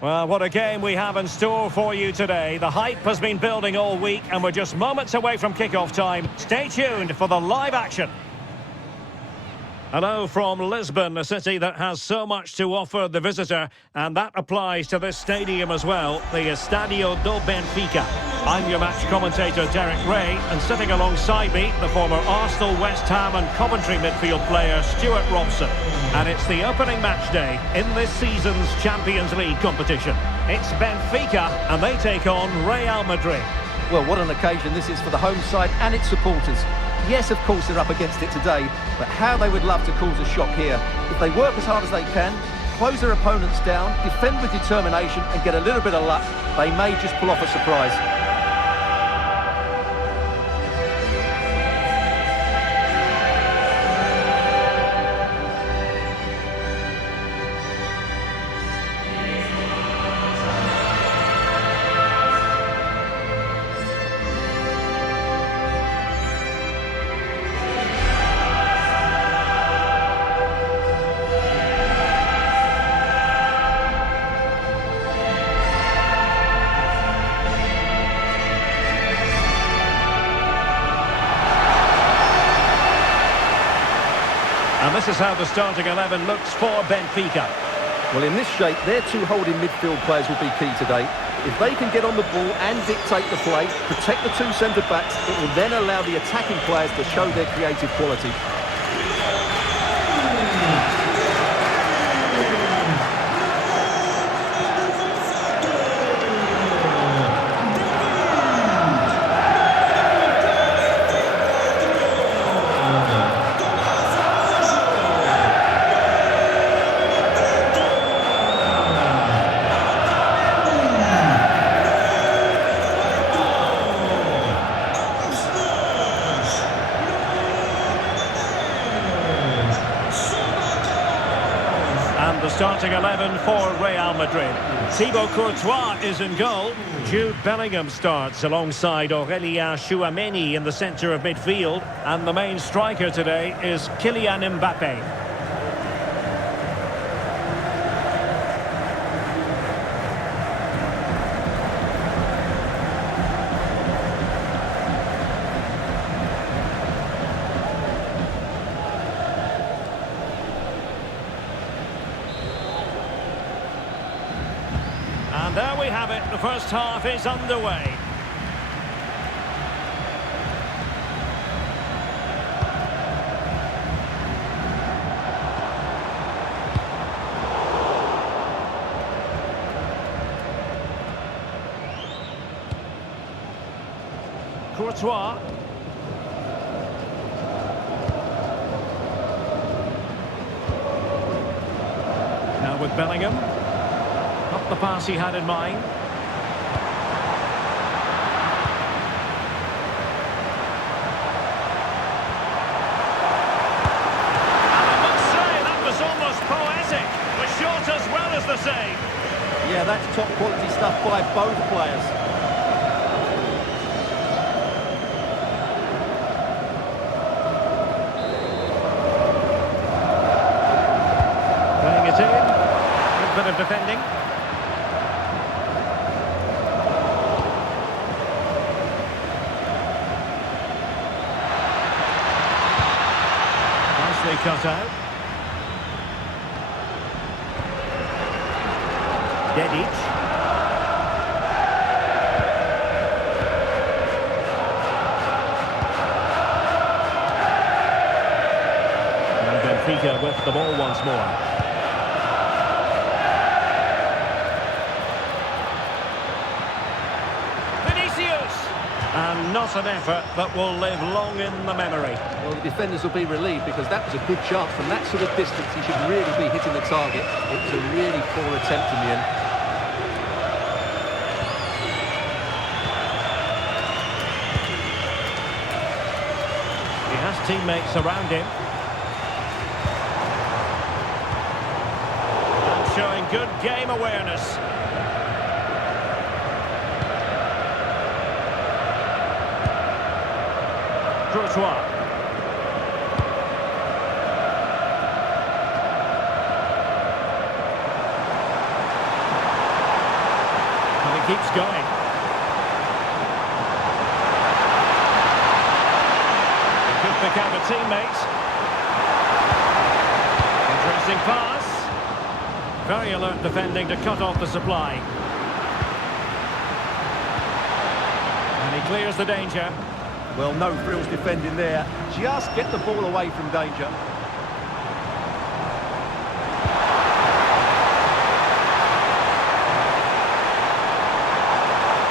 Well, what a game we have in store for you today. The hype has been building all week and we're just moments away from kick-off time. Stay tuned for the live action. Hello from Lisbon, a city that has so much to offer the visitor, and that applies to this stadium as well, the Estadio do Benfica. I'm your match commentator Derek Ray, and sitting alongside me, the former Arsenal, West Ham and Coventry midfield player Stuart Robson. And it's the opening match day in this season's Champions League competition. It's Benfica, and they take on Real Madrid. Well, what an occasion this is for the home side and its supporters. Yes, of course, they're up against it today, but how they would love to cause a shock here. If they work as hard as they can, close their opponents down, defend with determination and get a little bit of luck, they may just pull off a surprise. And this is how the starting 11 looks for Benfica. Well, in this shape, their two holding midfield players will be key today. If they can get on the ball and dictate the play, protect the two centre-backs, it will then allow the attacking players to show their creative quality. The starting 11 for Real Madrid. Thibaut Courtois is in goal. Jude Bellingham starts alongside Aurélien Tchouameni in the centre of midfield. And the main striker today is Kylian Mbappé. And there we have it, the first half is underway. Courtois. Now with Bellingham. Not the pass he had in mind. And I must say, that was almost poetic. The shot as well as the save. Yeah, that's top quality stuff by both players. Playing it in. Good bit of defending. Cut out. Dedic. And Benfica with the ball once more. And not an effort that will live long in the memory. Well, the defenders will be relieved because that was a good chance. From that sort of distance, he should really be hitting the target. It was a really poor attempt in the end. He has teammates around him. And showing good game awareness. Courtois. keeps going. He could pick out a teammate. Interesting pass. Very alert defending to cut off the supply. And he clears the danger. Well, no frills defending there. Just get the ball away from danger.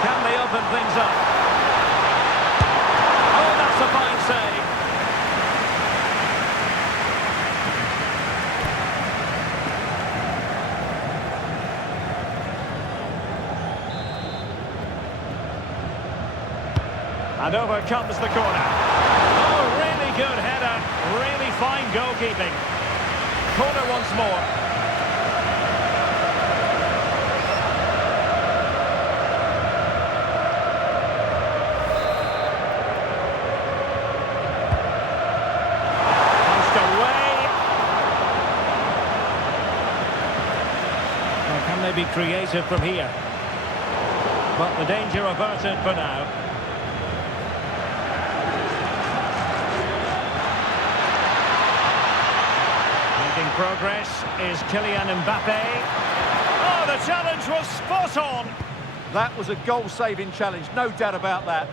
Can they open things up? Oh, that's a fine save. And over comes the corner. Oh, really good header. Really fine goalkeeping. Corner once more. Pushed away. Well, can they be creative from here? But the danger averted for now. Progress is Kylian Mbappe. Oh, the challenge was spot on. That was a goal-saving challenge, no doubt about that.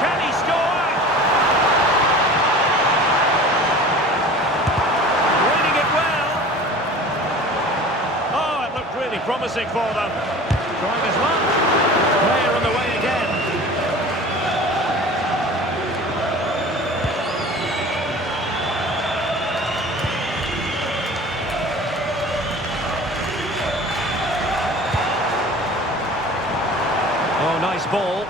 Can he score? Reading it well. Oh, it looked really promising for them. Trying his luck. Player on the way again. Oh, nice ball.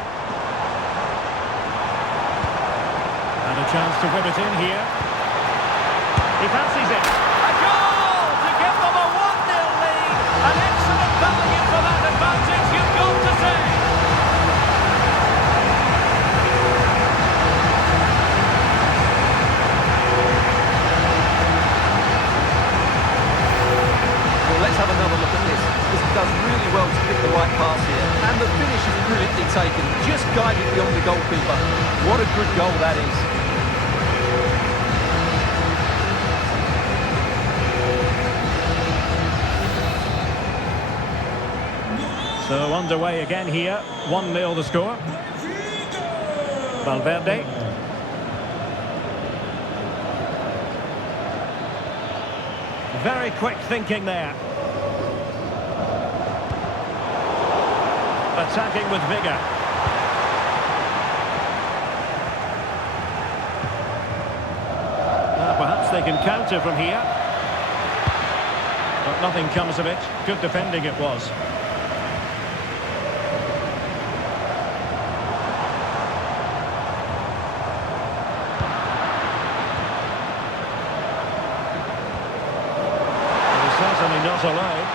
And a chance to whip it in here. He fancies it. A goal to give them a 1-0 lead. An excellent value for that advantage, you've got to say. Well, let's have another look at this, because he does really well to pick the right pass here. And the finish is brilliantly taken, just guided beyond the goalkeeper. What a good goal that is. So underway again here, 1-0 the score. Valverde. Very quick thinking there. Attacking with vigour. Perhaps they can counter from here. But nothing comes of it. Good defending it was. Certainly not alone.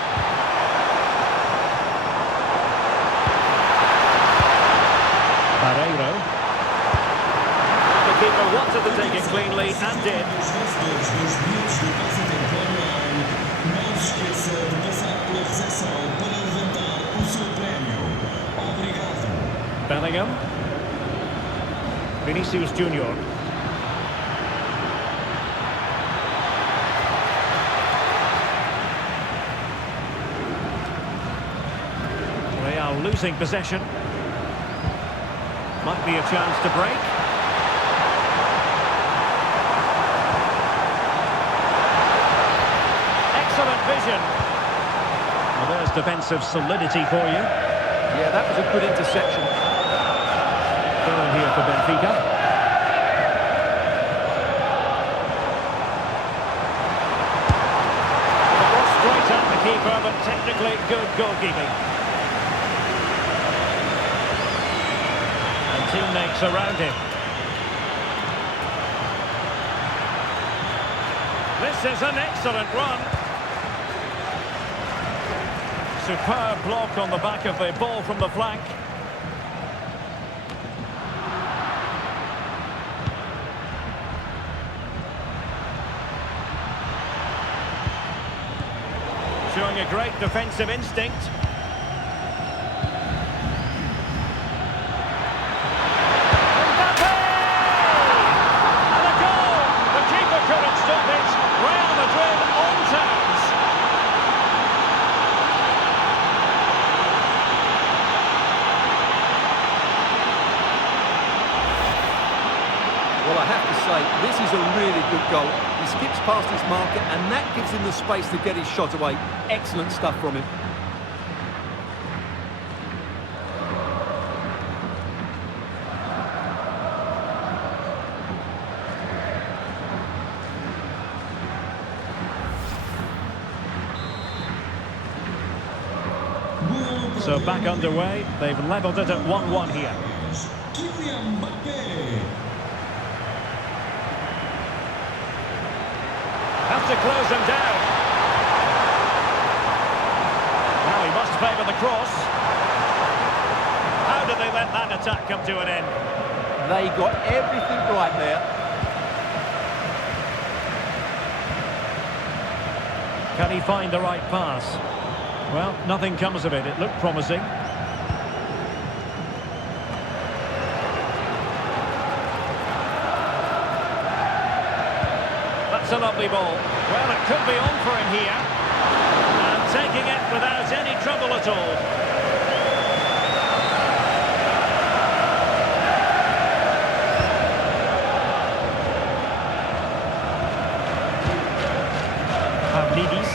Barreiro. The keeper wanted to take it cleanly and did. Bellingham. Vinicius Junior. Losing possession. Might be a chance to break. Excellent vision. Well, there's defensive solidity for you. Yeah, that was a good interception. Goal here for Benfica. It was straight at the keeper, but technically good goalkeeping. Teammates around him. This is an excellent run. Superb block on the back of the ball from the flank. a great defensive instinct. Mbappe! And a goal! The keeper couldn't stop it. Real Madrid on terms. Well, I have to say, this is a really good goal. He skips past his marker, and that gives him the space to get his shot away. Excellent stuff from him. So back underway. They've levelled it at 1-1 here. Have to close them down. Now he must favour the cross. How did they let that attack come to an end? They got everything right there. Can he find the right pass? Well, nothing comes of it. It looked promising. That's a lovely ball. Well, it could be on for him here. And taking it without any trouble at all. Pavlidis.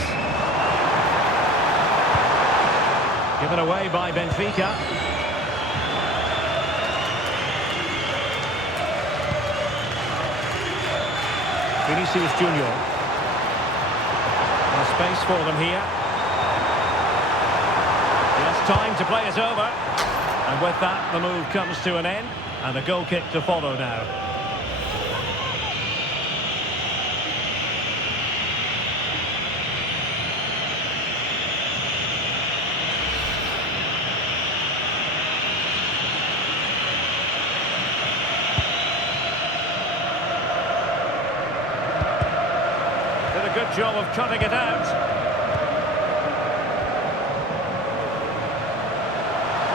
Given away by Benfica. Vinicius Junior. There's space for them here. Just time to play it over. And with that, the move comes to an end. And a goal kick to follow now. Good job of cutting it out.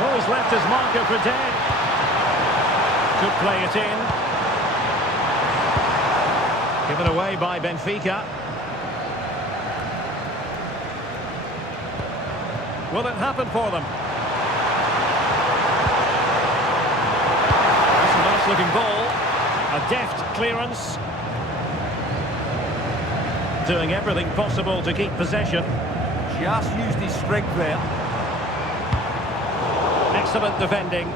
Oh, he's left his marker for dead. Could play it in. Given away by Benfica. Will it happen for them? That's a nice looking ball. A deft clearance. Doing everything possible to keep possession. Just used his strength there. Excellent defending.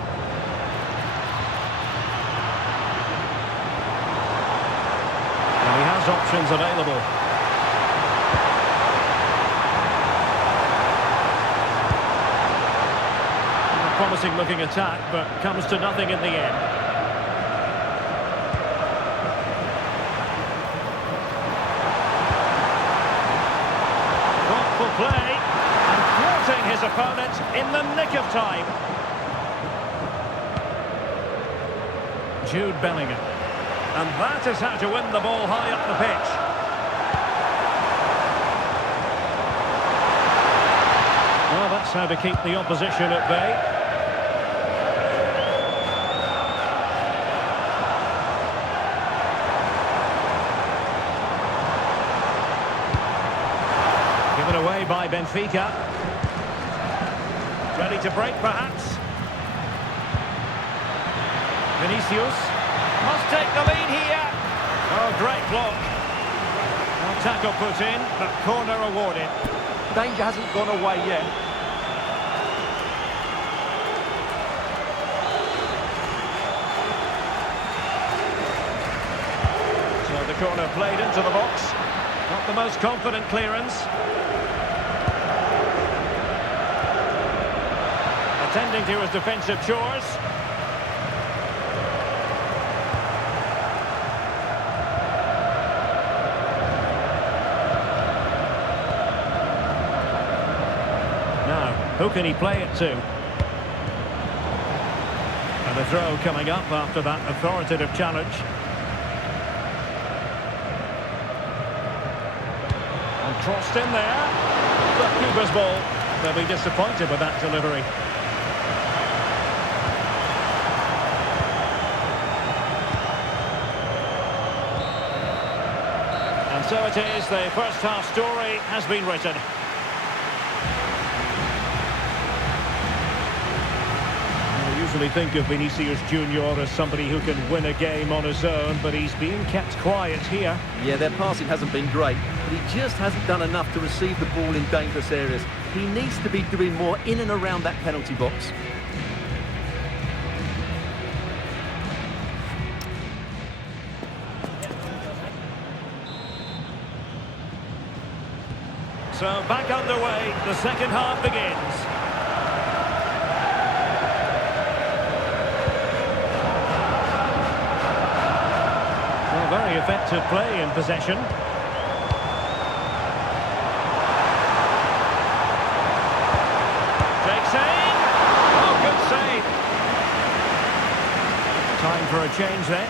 And he has options available. A promising looking attack, but comes to nothing in the end. Play and thwarting his opponent in the nick of time. Jude Bellingham, and that is how to win the ball high up the pitch. Well, that's how to keep the opposition at bay. Away by Benfica. Ready to break, perhaps. Vinicius must take the lead here. Oh, great block. Well, tackle put in, but corner awarded. Danger hasn't gone away yet. So the corner played into the box. Not the most confident clearance. Attending to his defensive chores. Now, who can he play it to? And the throw coming up after that authoritative challenge. And crossed in there. The keeper's ball. They'll be disappointed with that delivery. And so it is, the first half story has been written. We usually think of Vinicius Junior as somebody who can win a game on his own, but he's being kept quiet here. Yeah, their passing hasn't been great, but he just hasn't done enough to receive the ball in dangerous areas. He needs to be doing more in and around that penalty box. So back underway, the second half begins. Well, very effective play in possession. Takes aim. Oh, good save. Time for a change then.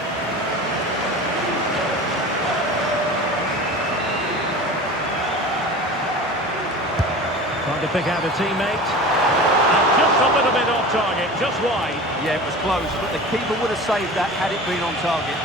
Trying to pick out a teammate. And just a little bit off target, just wide. Yeah, it was close, but the keeper would have saved that had it been on target.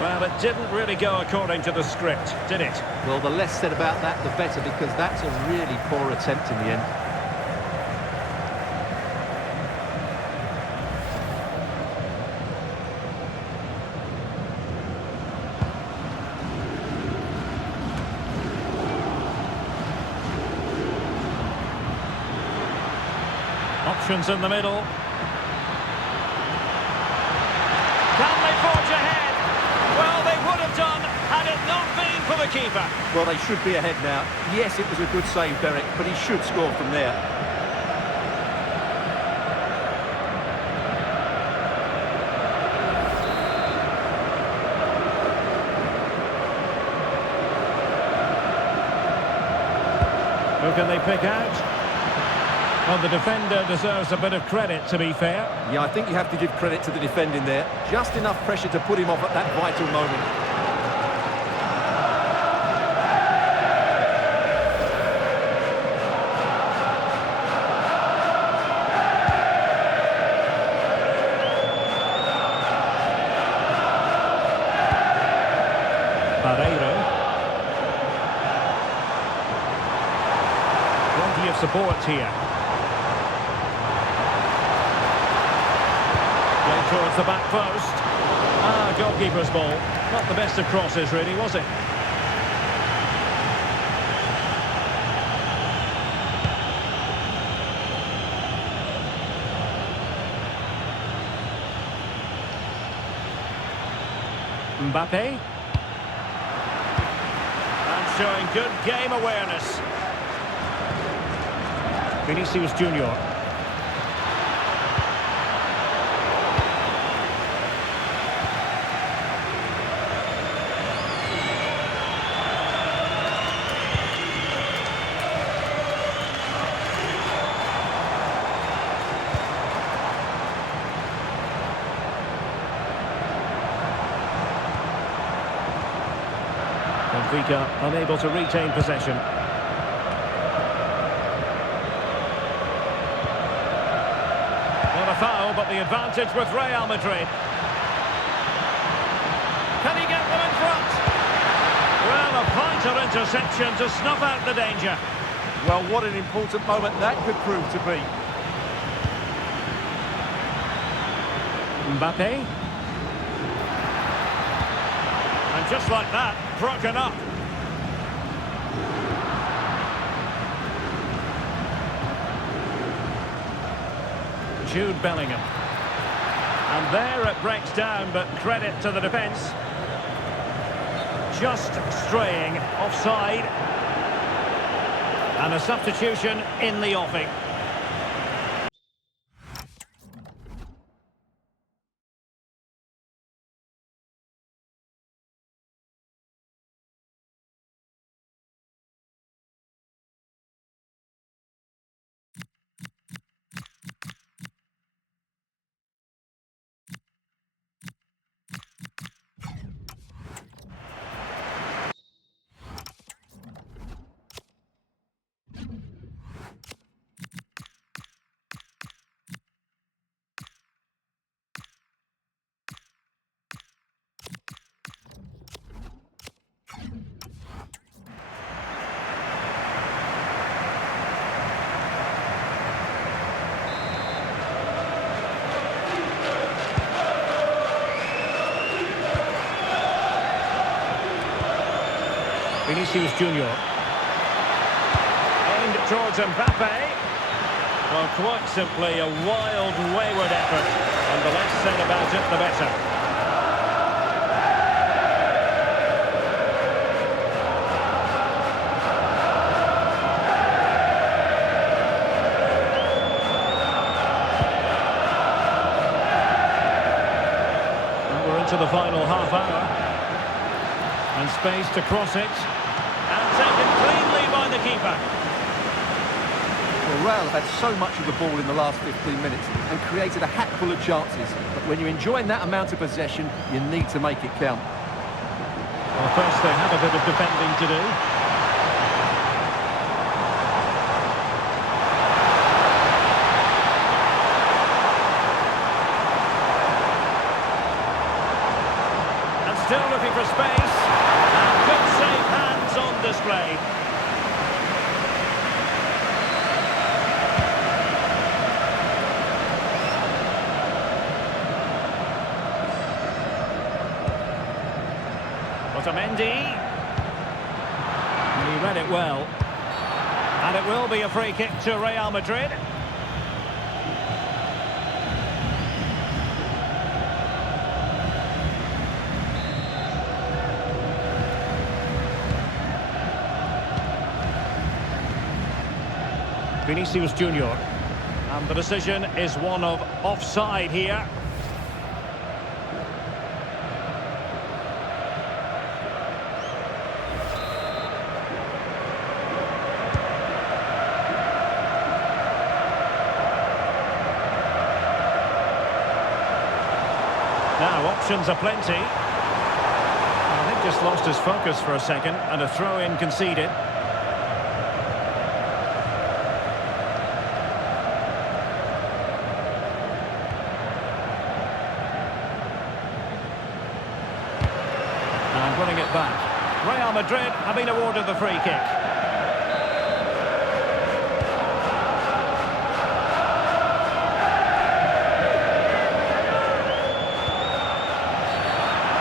Well, it didn't really go according to the script, did it? Well, the less said about that, the better, because that's a really poor attempt in the end. Options in the middle. Can they forge ahead? Well, they would have done had it not been for the keeper. Well, they should be ahead now. Yes, it was a good save, Derek, but he should score from there. Who can they pick out? Well, the defender deserves a bit of credit, to be fair. Yeah, I think you have to give credit to the defending there. Just enough pressure to put him off at that vital moment. Plenty of support here. Towards the back post. Goalkeeper's ball. Not the best of crosses, really, was it? Mbappe. And showing good game awareness. Vinicius Junior. Benfica unable to retain possession. Not a foul, but the advantage with Real Madrid. Can he get them in front? Well, a vital interception to snuff out the danger. Well, what an important moment that could prove to be. Mbappe. And just like that, broken up. Jude Bellingham. And there it breaks down, but credit to the defence. Just straying offside. And a substitution in the offing. Vinicius Junior. Aimed towards Mbappe. Well, quite simply a wild, wayward effort. And the less said about it, the better. To the final half hour, and space to cross it, and taken cleanly by the keeper. Well, Real have had so much of the ball in the last 15 minutes and created a hatful of chances, but when you're enjoying that amount of possession, you need to make it count. Well, first they have a bit of defending to do. Still looking for space, and good safe hands on display. Otamendi. He read it well. And it will be a free kick to Real Madrid. Vinicius Junior, and the decision is one of offside here. Now options are plenty. I think just lost his focus for a second, and a throw-in conceded. And winning it back. Real Madrid have been awarded the free kick.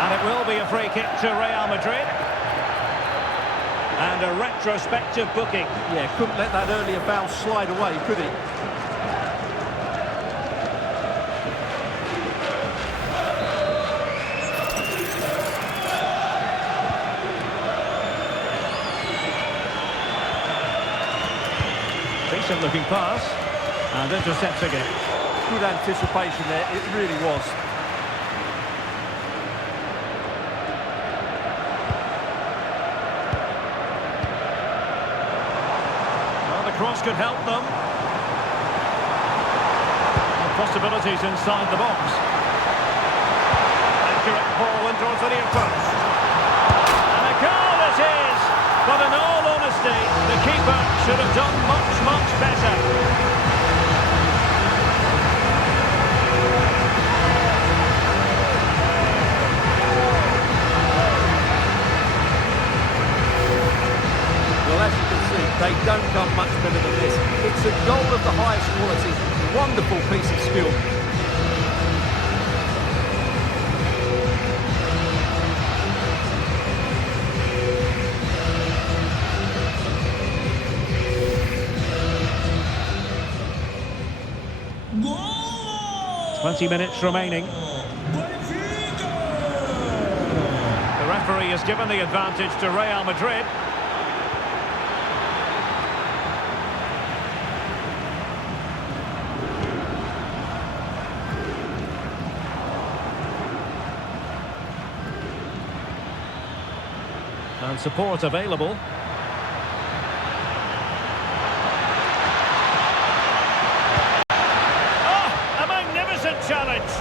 And it will be a free kick to Real Madrid. And a retrospective booking. Yeah, couldn't let that earlier foul slide away, could he? Decent looking pass, and intercepts again. Good anticipation there, it really was. Well, the cross could help them. And possibilities inside the box. Accurate ball in towards the near post. And a goal it is! But in all honesty, the keeper should have done much, much better. Well, as you can see, they don't come much better than this. It's a goal of the highest quality. Wonderful piece of skill. Goal! 20 minutes remaining. Benfica! The referee has given the advantage to Real Madrid. And support available. Oh, a magnificent challenge.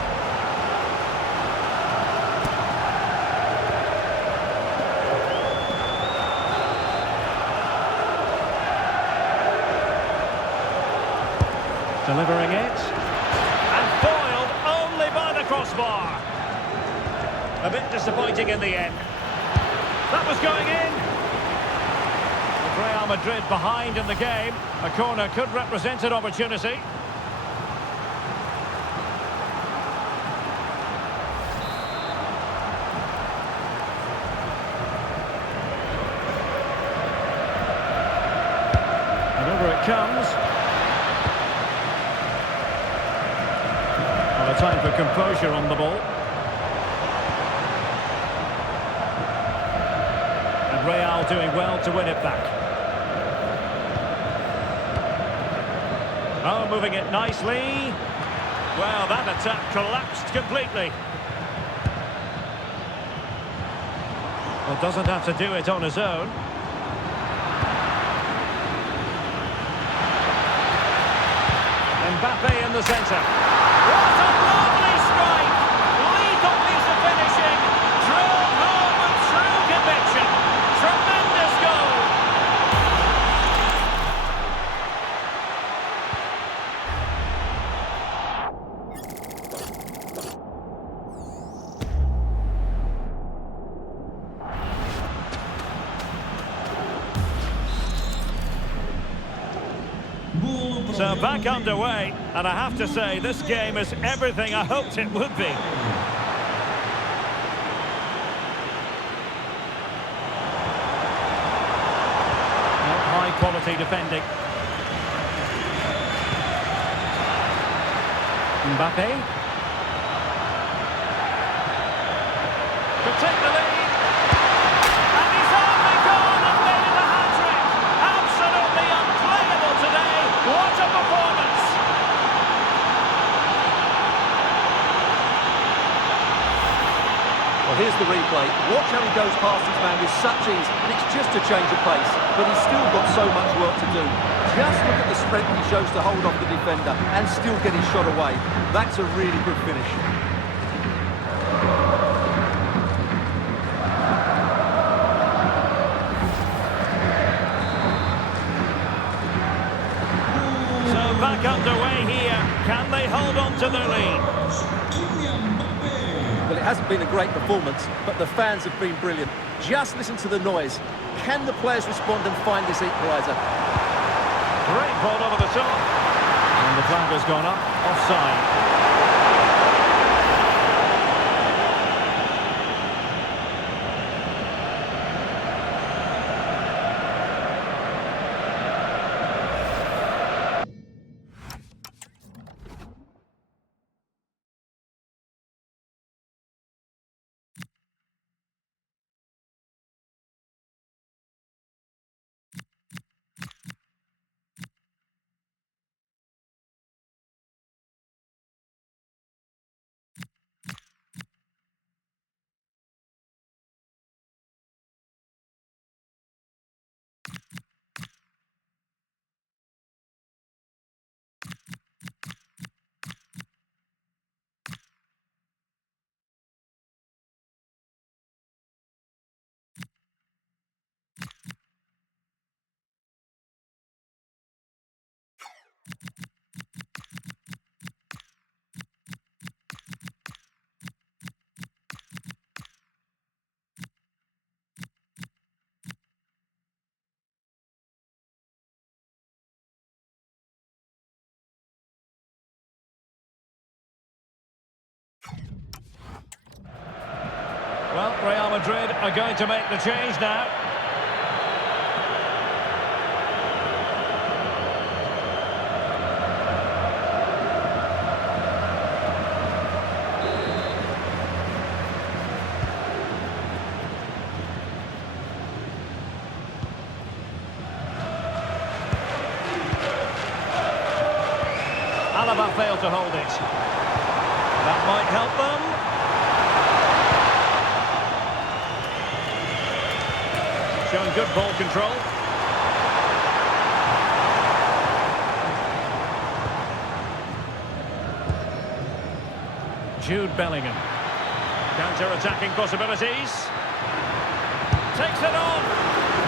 Delivering it. And foiled only by the crossbar. A bit disappointing in the end. That was going in. With Real Madrid behind in the game, a corner could represent an opportunity. it comes. Well, a time for composure on the ball. And Real doing well to win it back. Oh, moving it nicely. Well, that attack collapsed completely. Well, doesn't have to do it on his own. Mbappe in the centre. What a lovely strike! Lethal piece of finishing. Drilled home with true conviction. Tremendous goal. So back underway, and I have to say this game is everything I hoped it would be. High quality defending. Mbappe could take the lead, and he's only gone and made it a hat-trick. Absolutely unplayable today. What a performance! Well, here's the replay. Watch how he goes past his man with such ease, and it's just a change of pace. But he's still got so much work to do. Just look at the strength he shows to hold off the defender and still get his shot away. That's a really good finish. So back underway here. Can they hold on to their lead? Well, it hasn't been a great performance, but the fans have been brilliant. Just listen to the noise. Can the players respond and find this equaliser? Great ball over the top. And the flag has gone up. Offside. Well, Real Madrid are going to make the change now. Alaba failed to hold it. That might help them. Showing good ball control. Jude Bellingham. Counter-attacking possibilities. Takes it on.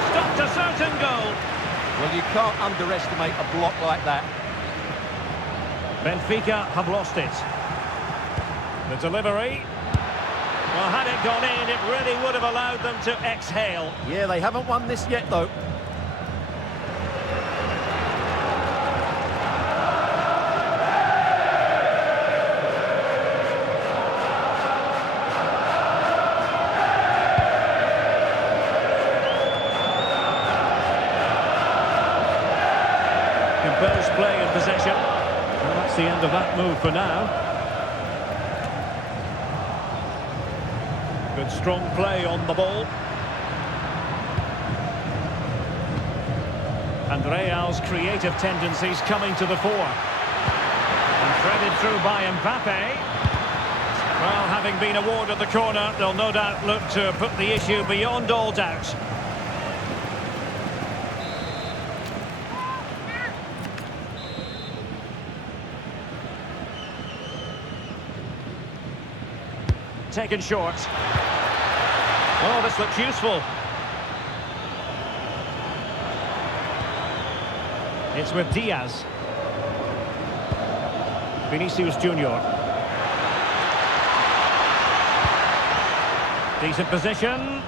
Stopped a certain goal. Well, you can't underestimate a block like that. Benfica have lost it. The delivery. Well, had it gone in, it really would have allowed them to exhale. Yeah, they haven't won this yet, though. composed play and possession. Well, that's the end of that move for now. Good strong play on the ball. And Real's creative tendencies coming to the fore. And threaded through by Mbappe. Well, having been awarded the corner, they'll no doubt look to put the issue beyond all doubt. Taken short. Oh, this looks useful. It's with Diaz. Vinicius Junior. Decent position.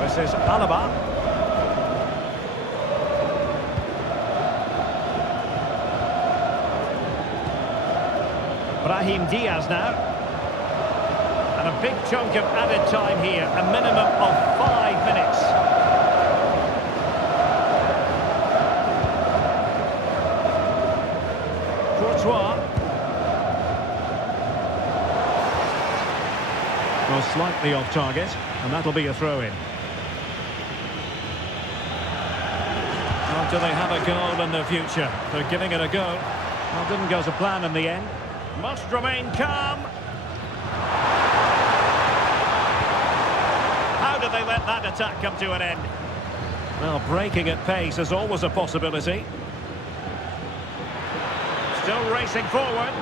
This is Alaba. Brahim Diaz now. And a big chunk of added time here, a minimum of 5 minutes. Courtois. Well, slightly off target, and that'll be a throw-in. Well, do they have a goal in the future? They're giving it a go. Well, didn't go to plan in the end. Must remain calm. How did they let that attack come to an end? Well, breaking at pace is always a possibility. Still racing forward.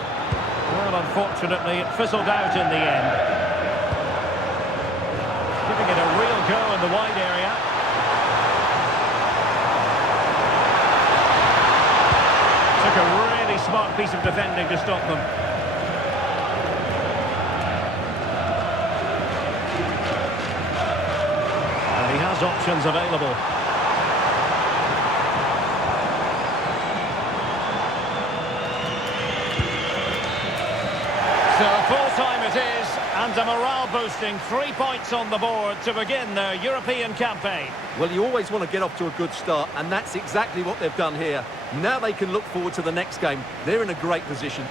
Well, unfortunately, it fizzled out in the end. Giving it a real go in the wide area. Took a really smart piece of defending to stop them. And he has options available. So full-time it is, and a morale-boosting 3 points on the board to begin their European campaign. Well, you always want to get off to a good start, and that's exactly what they've done here. Now they can look forward to the next game. They're in a great position.